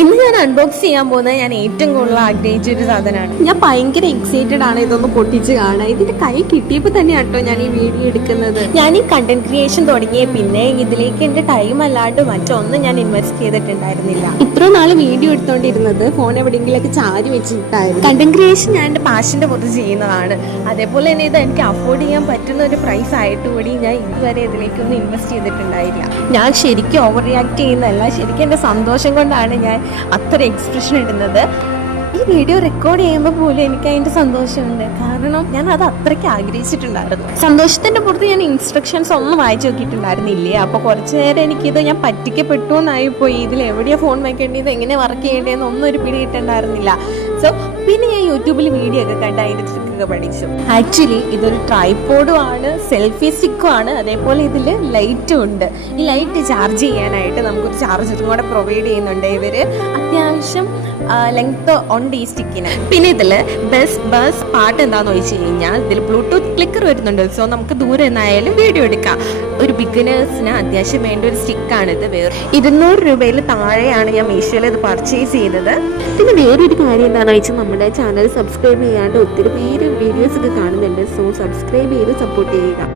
ഇന്ന് ഞാൻ അൺബോക്സ് ചെയ്യാൻ പോകുന്നത് ഞാൻ ഏറ്റവും കൂടുതൽ ആഗ്രഹിച്ച ഒരു സാധനമാണ്. ഞാൻ ഭയങ്കര എക്സൈറ്റഡ് ആണ് ഇതൊന്ന് പൊട്ടിച്ച് കാണാൻ. ഇതിന്റെ കൈ കിട്ടിയപ്പോൾ തന്നെ കേട്ടോ ഞാൻ ഈ വീഡിയോ എടുക്കുന്നത്. ഞാൻ ഈ കണ്ടന്റ് ക്രിയേഷൻ തുടങ്ങിയ പിന്നെ ഇതിലേക്ക് എൻ്റെ ടൈം അല്ലാണ്ട് മറ്റൊന്നും ഞാൻ ഇൻവെസ്റ്റ് ചെയ്തിട്ടുണ്ടായിരുന്നില്ല. ഇത്ര നാള് വീഡിയോ എടുത്തോണ്ടിരുന്നത് ഫോൺ എവിടെയെങ്കിലൊക്കെ ചാരി വെച്ചിട്ടായിരുന്നു. കണ്ടന്റ് ക്രിയേഷൻ ഞാൻ എൻ്റെ പാഷന്റെ പുറത്ത് ചെയ്യുന്നതാണ്. അതേപോലെ തന്നെ ഇത് എനിക്ക് അഫോർഡ് ചെയ്യാൻ പറ്റുന്ന ഒരു പ്രൈസ് ആയിട്ട് കൂടി ഞാൻ ഇതുവരെ ഇതിലേക്കൊന്നും ഇൻവെസ്റ്റ് ചെയ്തിട്ടുണ്ടായില്ല. ഞാൻ ശരിക്കും ഓവർ റിയാക്ട് ചെയ്യുന്നതല്ല, ശരിക്കും എൻ്റെ സന്തോഷം കൊണ്ടാണ് ഞാൻ അത്ര എക്സ്പ്രഷൻ ഇടുന്നത്. ഈ വീഡിയോ റെക്കോർഡ് ചെയ്യുമ്പോൾ പോലും എനിക്ക് അതിൻ്റെ സന്തോഷമുണ്ട്. കാരണം ഞാൻ അത് അത്രയ്ക്ക് ആഗ്രഹിച്ചിട്ടുണ്ടായിരുന്നു. സന്തോഷത്തിൻ്റെ പുറത്ത് ഞാൻ ഇൻസ്ട്രക്ഷൻസ് ഒന്നും വായിച്ചു നോക്കിയിട്ടുണ്ടായിരുന്നില്ലേ. അപ്പോൾ കുറച്ച് നേരം എനിക്കിത് ഞാൻ പറ്റിക്കപ്പെട്ടു എന്നായിപ്പോയി. ഇതിൽ എവിടെയാണ് ഫോൺ വയ്ക്കേണ്ടത്, എങ്ങനെ വർക്ക് ചെയ്യേണ്ടതെന്ന് ഒന്നും ഒരു പിടി കിട്ടണ്ടായിരുന്നില്ല. സോ പിന്നെ ഞാൻ യൂട്യൂബിൽ വീഡിയോ ഒക്കെ കണ്ട് അതിൻ്റെ ട്രിക്കൊക്കെ പഠിച്ചു. ആക്ച്വലി ഇതൊരു ട്രൈപോഡും ആണ്, സെൽഫി സ്റ്റിക്കും ആണ്, അതേപോലെ ഇതിൽ ലൈറ്റും ഉണ്ട്. ഈ ലൈറ്റ് ചാർജ് ചെയ്യാനായിട്ട് നമുക്കൊരു ചാർജറും കൂടെ പ്രൊവൈഡ് ചെയ്യുന്നുണ്ട് ഇവർ. അത്യാവശ്യം ലെങ്ത് ഉണ്ട് ഈ സ്റ്റിക്കിന്. പിന്നെ ഇതിൽ ബസ് പാട്ട് എന്താണെന്ന് ചോദിച്ചു കഴിഞ്ഞാൽ ഇതിൽ ബ്ലൂടൂത്ത് ക്ലിക്കർ വരുന്നുണ്ട്. സോ നമുക്ക് ദൂരെ നിന്നായാലും വീഡിയോ എടുക്കാം. ഒരു ബിഗിനേഴ്സിന് അത്യാവശ്യം വേണ്ട ഒരു സ്റ്റിക്കാണിത്. 200 രൂപയിൽ താഴെയാണ് ഞാൻ മീഷോയിൽ ഇത് പർച്ചേസ് ചെയ്തത്. പിന്നെ വേറൊരു കാര്യം എന്താണെന്ന് വെച്ചാൽ നമ്മുടെ ചാനൽ സബ്സ്ക്രൈബ് ചെയ്യാണ്ട് ഒത്തിരി പേര് വീഡിയോസ് ഒക്കെ കാണുന്നുണ്ട്. സോ സബ്സ്ക്രൈബ് ചെയ്ത് സപ്പോർട്ട് ചെയ്യുക.